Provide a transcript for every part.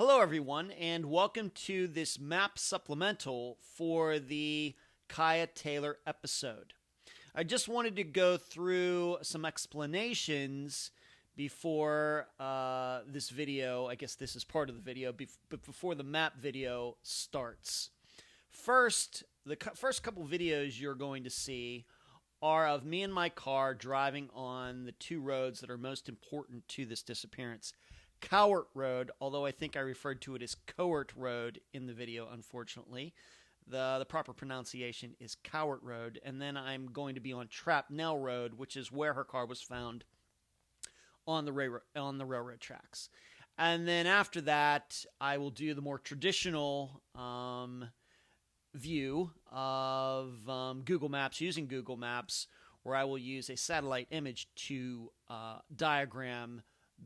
Hello everyone, and welcome to this map supplemental for the Cieha Taylor episode. I just wanted to go through some explanations before this video. I guess this is part of the video, but before the map video starts. First, the first couple videos you're going to see are of me and my car driving on the two roads that are most important to this disappearance. Cowart Road, although I think I referred to it as Coart Road in the video, unfortunately. The proper pronunciation is Cowart Road. And then I'm going to be on Trapnell Road, which is where her car was found on the railroad tracks. And then after that, I will do the more traditional view of Google Maps, using Google Maps, where I will use a satellite image to diagram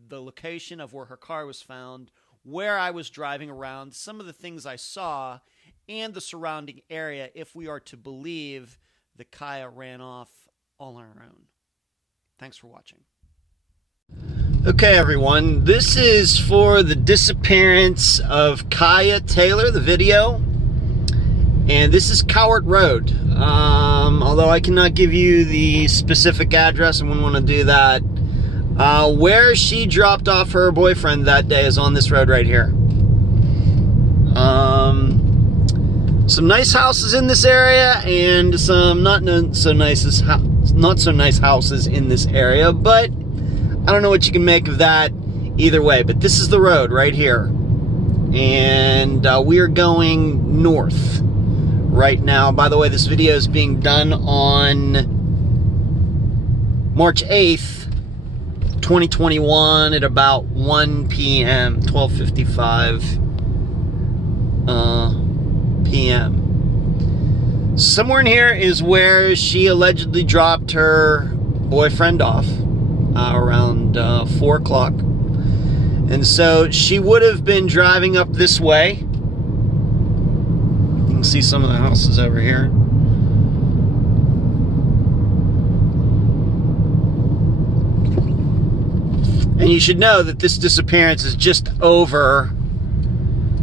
the location of where her car was found, where I was driving around, some of the things I saw, and the surrounding area, if we are to believe the Cieha ran off all on her own. Thanks for watching. Okay, everyone, this is for the disappearance of Cieha Taylor, the video, and this is Cowart Road. Although I cannot give you the specific address, I wouldn't want to do that. Where she dropped off her boyfriend that day is on this road right here. Some nice houses in this area, and some not so nice houses in this area, but I don't know what you can make of that either way. But this is the road right here, and we are going north right now. By the way, this video is being done on March 8th, 2021 at about 1 p.m., 12:55 p.m. Somewhere in here is where she allegedly dropped her boyfriend off around 4 o'clock. And so she would have been driving up this way. You can see some of the houses over here. And you should know that this disappearance is just over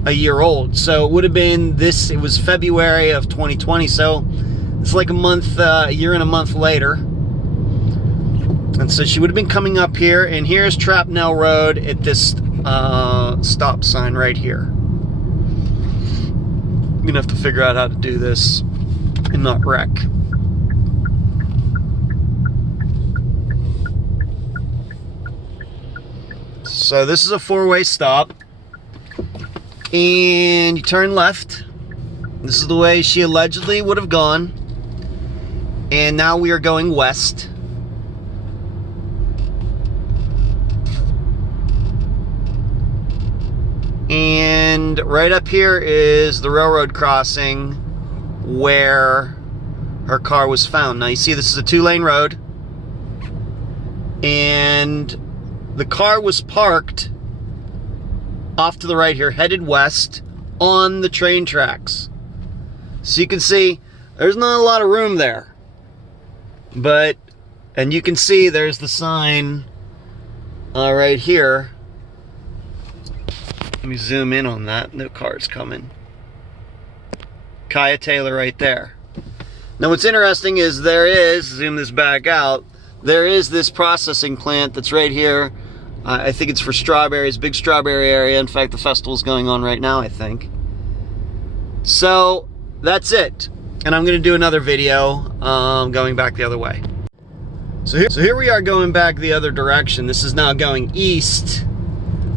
a year old. So it would have been it was February of 2020. So it's like a year and a month later. And so she would have been coming up here. And here's Trapnell Road at this stop sign right here. I'm going to have to figure out how to do this and not wreck. So this is a four-way stop, and you turn left. This is the way she allegedly would have gone, and now we are going west. And right up here is the railroad crossing where her car was found. Now you see this is a two-lane road, and the car was parked off to the right here, headed west on the train tracks. So you can see there's not a lot of room there. And you can see there's the sign right here. Let me zoom in on that. No car's coming. Cieha Taylor right there. Now what's interesting is zoom this back out, there is this processing plant that's right here. I think it's for strawberries, big strawberry area. In fact, the festival's going on right now, I think. So that's it. And I'm going to do another video going back the other way. So here we are going back the other direction. This is now going east,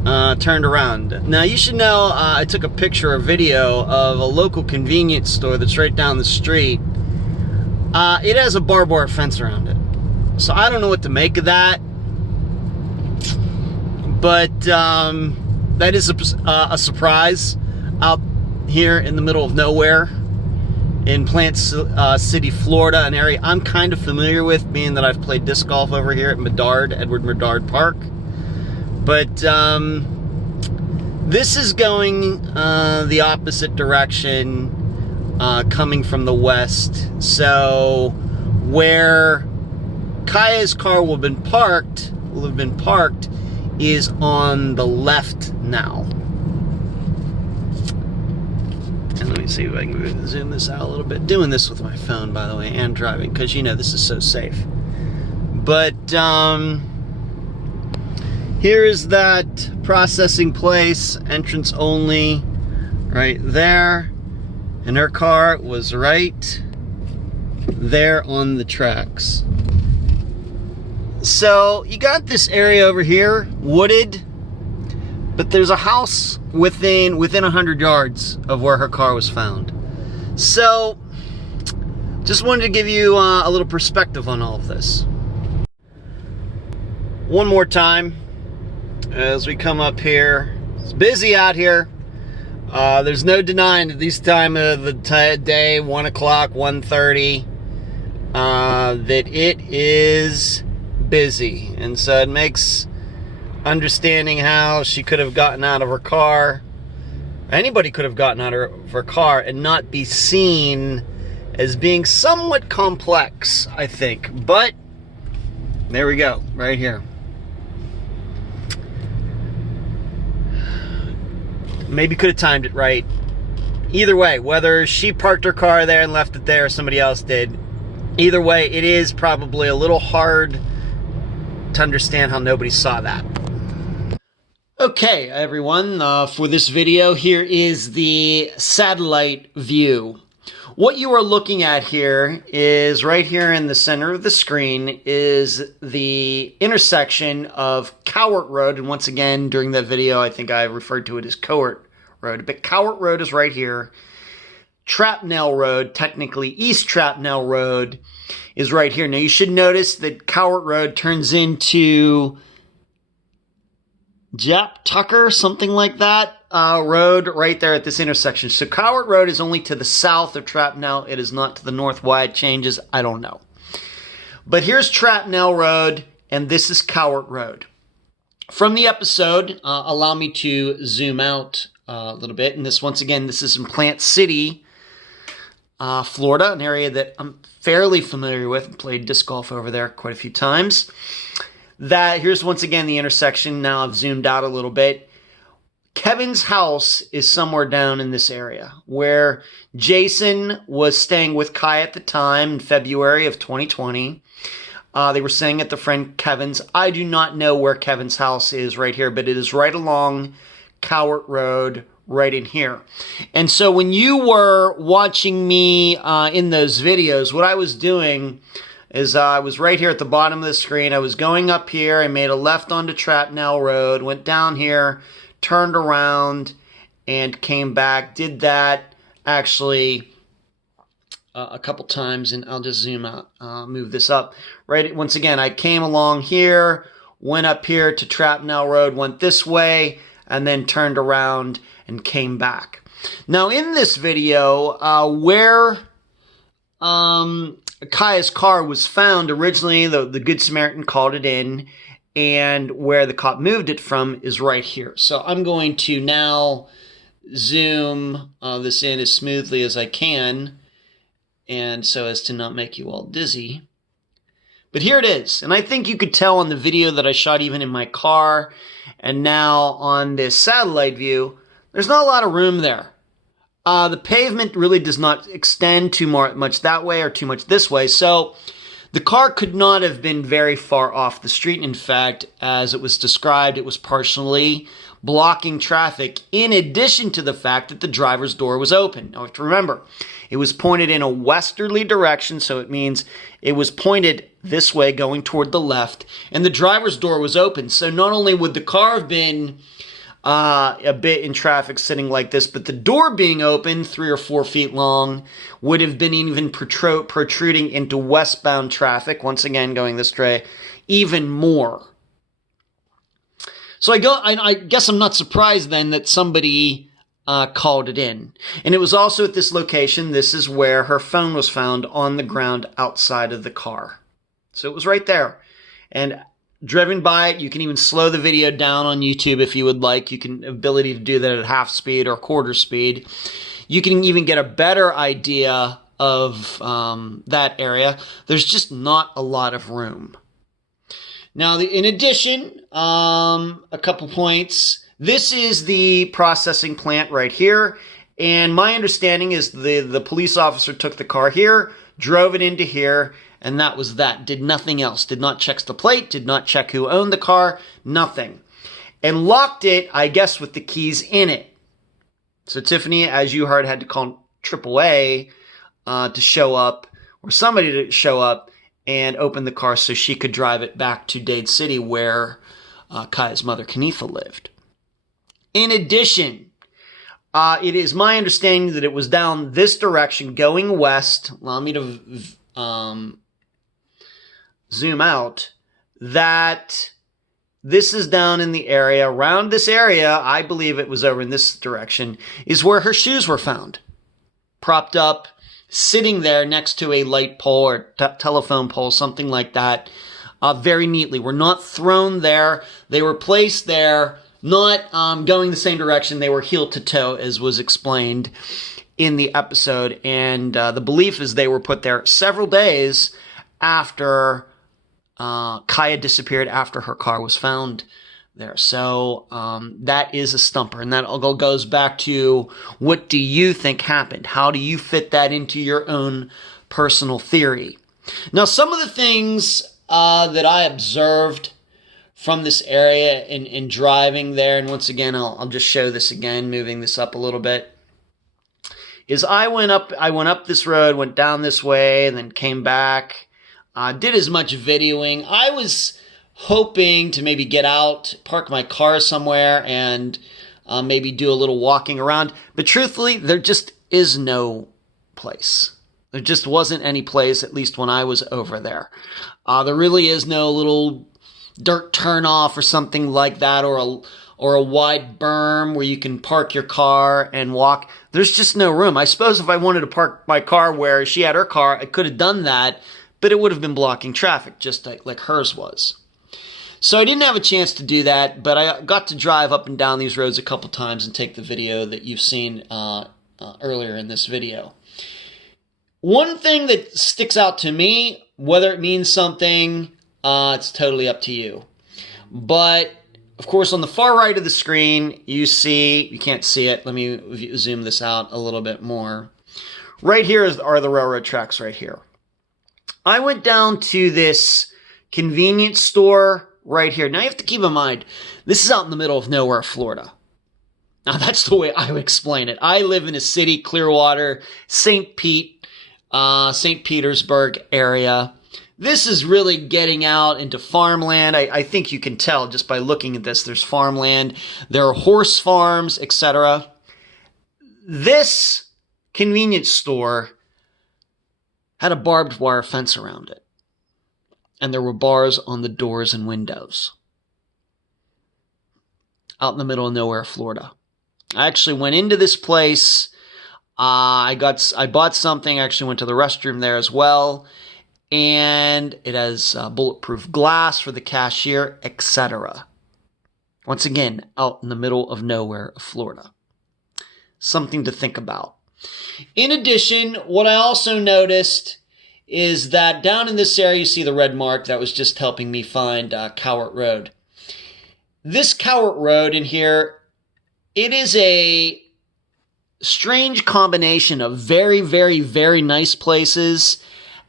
turned around. Now you should know, I took a picture or video of a local convenience store that's right down the street. It has a barbed wire fence around it. So I don't know what to make of that. But that is a surprise out here in the middle of nowhere in Plant City, Florida, an area I'm kind of familiar with, being that I've played disc golf over here at Edward Medard Park. But this is going the opposite direction, coming from the west. So where Cieha's car will have been parked is on the left now. me see if I can zoom this out a little bit. Doing this with my phone, by the way, and driving, because you know this is so safe. But here is that processing place, entrance only, right there. And her car was right there on the tracks. So you got this area over here, wooded, but there's a house within 100 yards of where her car was found. So just wanted to give you a little perspective on all of this. One more time as we come up here. It's busy out here. There's no denying at this time of the day, 1 o'clock, 1:30, that it is busy. And so it makes understanding how she could have gotten out of her car, anybody could have gotten out of her car, and not be seen as being somewhat complex, I think. But there we go, right here. Maybe could have timed it right. Either way, whether she parked her car there and left it there or somebody else did, either way, it is probably a little hard to understand how nobody saw that. Okay, everyone, for this video, here is the satellite view. What you are looking at here is right here in the center of the screen is the intersection of Cowart Road. And once again, during that video, I think I referred to it as Cowart Road. But Cowart Road is right here. Trapnell Road, technically East Trapnell Road, is right here. Now, you should notice that Cowart Road turns into Jap Tucker, something like that, road right there at this intersection. So Cowart Road is only to the south of Trapnell. It is not to the north. Why it changes, I don't know. But here's Trapnell Road, and this is Cowart Road. From the episode, allow me to zoom out a little bit. And this, once again, this is in Plant City, Florida, an area that I'm fairly familiar with. Played disc golf over there quite a few times. Here's once again the intersection. Now I've zoomed out a little bit. Kevin's house is somewhere down in this area where Jason was staying with Kai at the time in February of 2020. They were staying at the friend Kevin's. I do not know where Kevin's house is right here, but it is right along Cowart Road, right in here. And so when you were watching me in those videos, what I was doing is I was right here at the bottom of the screen. I was going up here. I made a left onto Trapnell Road, went down here, turned around, and came back. Did that actually a couple times, and I'll just zoom out, move this up. Right, once again, I came along here, went up here to Trapnell Road, went this way, and then turned around and came back. Now, in this video, where Kaya's car was found, originally the Good Samaritan called it in, and where the cop moved it from is right here. So I'm going to now zoom this in as smoothly as I can, and so as to not make you all dizzy. But here it is, and I think you could tell on the video that I shot even in my car, and now on this satellite view, there's not a lot of room there. The pavement really does not extend too much that way or too much this way, so the car could not have been very far off the street. In fact, as it was described, it was partially blocking traffic, in addition to the fact that the driver's door was open. Now, you have to remember, it was pointed in a westerly direction, so it means it was pointed this way, going toward the left, and the driver's door was open. So not only would the car have been a bit in traffic sitting like this, but the door being open 3 or 4 feet long would have been even protruding into westbound traffic, once again going this way, even more. So I guess I'm not surprised then that somebody called it in. And it was also at this location. This is where her phone was found on the ground outside of the car. So it was right there. And driven by it, you can even slow the video down on YouTube if you would like. You can ability to do that at half speed or quarter speed. You can even get a better idea of that area. There's just not a lot of room. Now, in addition, a couple points. This is the processing plant right here. And my understanding is the police officer took the car here, drove it into here, and that was that. Did nothing else. Did not check the plate, did not check who owned the car, nothing. And locked it, I guess, with the keys in it. So Tiffany, as you heard, had to call AAA to show up, or somebody to show up and open the car so she could drive it back to Dade City where Kaya's mother, Kanifa, lived. In addition, it is my understanding that it was down this direction going west. Allow me to zoom out. That this is down in the area. Around this area, I believe it was over in this direction, is where her shoes were found. Propped up, sitting there next to a light pole or telephone pole, something like that, very neatly. Were not thrown there. They were placed there, not going the same direction. They were heel to toe, as was explained in the episode. And the belief is they were put there several days after Kaya disappeared, after her car was found there. So that is a stumper. And that all goes back to, what do you think happened? How do you fit that into your own personal theory? Now, some of the things that I observed from this area in driving there, and once again, I'll just show this again, moving this up a little bit, is I went up this road, went down this way, and then came back, did as much videoing. I was hoping to maybe get out, park my car somewhere, and maybe do a little walking around. But truthfully, there just is no place. There just wasn't any place, at least when I was over there. There really is no little dirt turnoff or something like that, or a wide berm where you can park your car and walk. There's just no room. I suppose if I wanted to park my car where she had her car, I could have done that, but it would have been blocking traffic, just like hers was. So I didn't have a chance to do that, but I got to drive up and down these roads a couple times and take the video that you've seen earlier in this video. One thing that sticks out to me, whether it means something, it's totally up to you. But, of course, on the far right of the screen, you can't see it. Let me zoom this out a little bit more. Right here are the railroad tracks right here. I went down to this convenience store right here. Now, you have to keep in mind, this is out in the middle of nowhere, Florida. Now, that's the way I would explain it. I live in a city, Clearwater, St. Petersburg area. This is really getting out into farmland. I think you can tell just by looking at this. There's farmland. There are horse farms, etc. This convenience store had a barbed wire fence around it. And there were bars on the doors and windows. Out in the middle of nowhere, Florida. I actually went into this place. I bought something. I actually went to the restroom there as well. And it has bulletproof glass for the cashier, etc. Once again, out in the middle of nowhere, Florida. Something to think about. In addition, what I also noticed is that down in this area, you see the red mark that was just helping me find Cowart Road. This Cowart Road in here, it is a strange combination of very, very, very nice places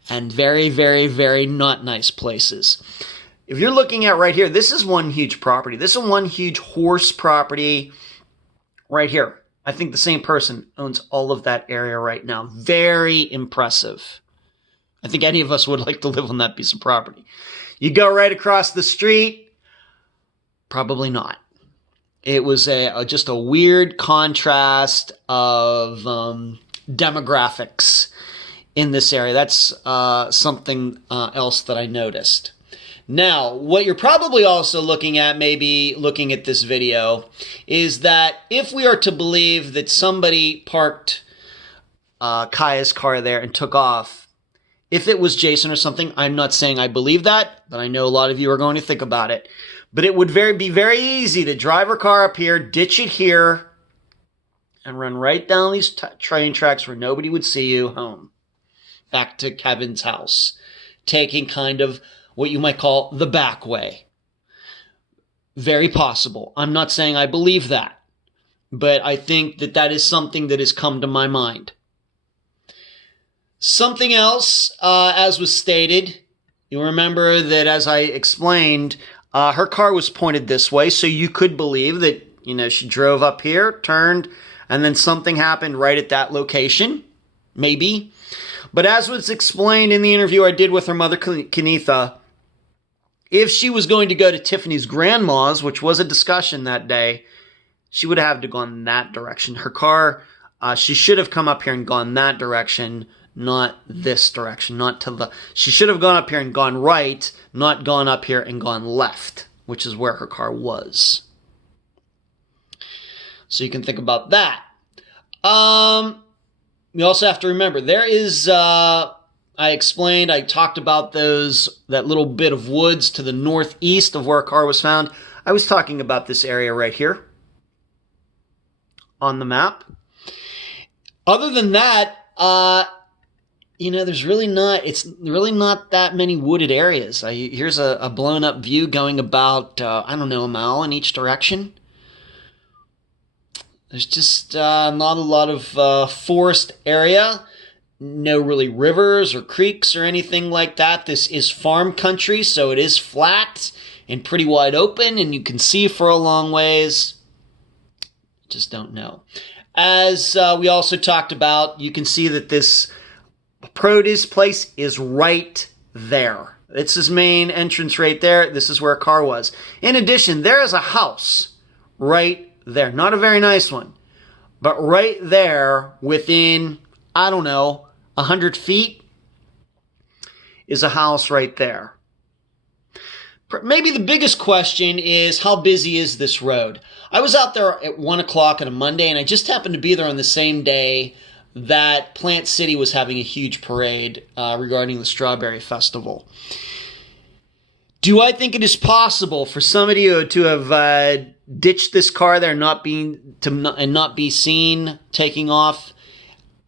and very, very, very not nice places. If you're looking at right here, this is one huge property. This is one huge horse property right here. I think the same person owns all of that area right now. Very impressive. I think any of us would like to live on that piece of property. You go right across the street, probably not. It was just a weird contrast of demographics in this area. That's something else that I noticed. Now, what you're probably also looking at, maybe looking at this video, is that if we are to believe that somebody parked Kaya's car there and took off, if it was Jason or something, I'm not saying I believe that, but I know a lot of you are going to think about it. But it would be very easy to drive her car up here, ditch it here, and run right down these train tracks where nobody would see you home. Back to Kevin's house. Taking kind of what you might call the back way. Very possible. I'm not saying I believe that. but I think that is something that has come to my mind. Something else, as was stated, you'll remember that as I explained, her car was pointed this way, so you could believe that, she drove up here, turned, and then something happened right at that location. Maybe. But as was explained in the interview I did with her mother, Kenitha, if she was going to go to Tiffany's grandma's, which was a discussion that day, she would have to gone that direction. Her car, she should have come up here and gone that direction, not this direction, she should have gone up here and gone right, not gone up here and gone left, which is where her car was. So you can think about that. You also have to remember, there is, I talked about that little bit of woods to the northeast of where a car was found. I was talking about this area right here on the map. Other than that, it's really not that many wooded areas. Here's a blown up view going about, a mile in each direction. There's just not a lot of forest area, no really rivers or creeks or anything like that. This is farm country, so it is flat and pretty wide open, and you can see for a long ways. Just don't know. As we also talked about, you can see that this produce place is right there. It's his main entrance right there. This is where a car was. In addition, there is a house right there. Not a very nice one, but right there within, 100 feet is a house right there. Maybe the biggest question is, how busy is this road? I was out there at 1 o'clock on a Monday, and I just happened to be there on the same day that Plant City was having a huge parade regarding the Strawberry Festival. Do I think it is possible for somebody to have ditched this car there and not be seen taking off?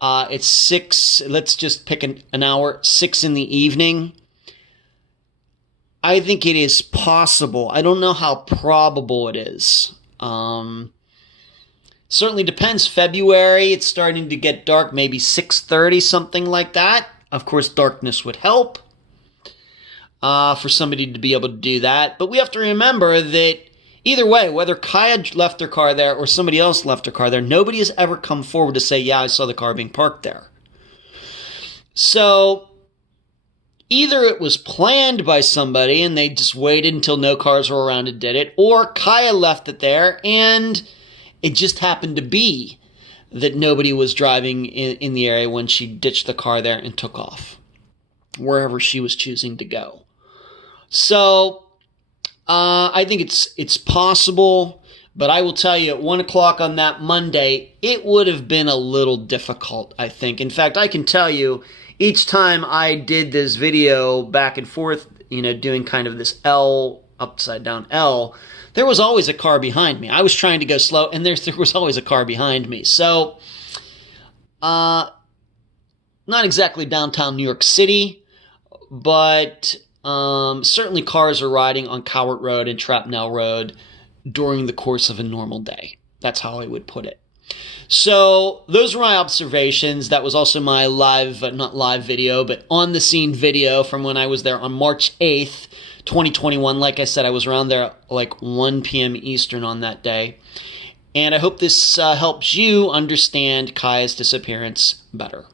It's 6. Let's just pick an hour. 6 in the evening. I think it is possible. I don't know how probable it is. Certainly depends. February, it's starting to get dark. Maybe 6:30, something like that. Of course, darkness would help. For somebody to be able to do that. But we have to remember that either way, whether Cieha left her car there or somebody else left her car there, nobody has ever come forward to say, yeah, I saw the car being parked there. So either it was planned by somebody and they just waited until no cars were around and did it, or Cieha left it there and it just happened to be that nobody was driving in the area when she ditched the car there and took off wherever she was choosing to go. So I think it's possible, but I will tell you, at 1 o'clock on that Monday, it would have been a little difficult, I think. In fact, I can tell you, each time I did this video back and forth, doing kind of this L, upside down L, there was always a car behind me. I was trying to go slow, and there was always a car behind me. So, not exactly downtown New York City, but certainly cars are riding on Cowart Road and Trapnell Road during the course of a normal day. That's how I would put it. So those were my observations. That was also my not live video, but on the scene video from when I was there on March 8th, 2021. Like I said, I was around there at like 1 p.m. Eastern on that day. And I hope this helps you understand Cieha's disappearance better.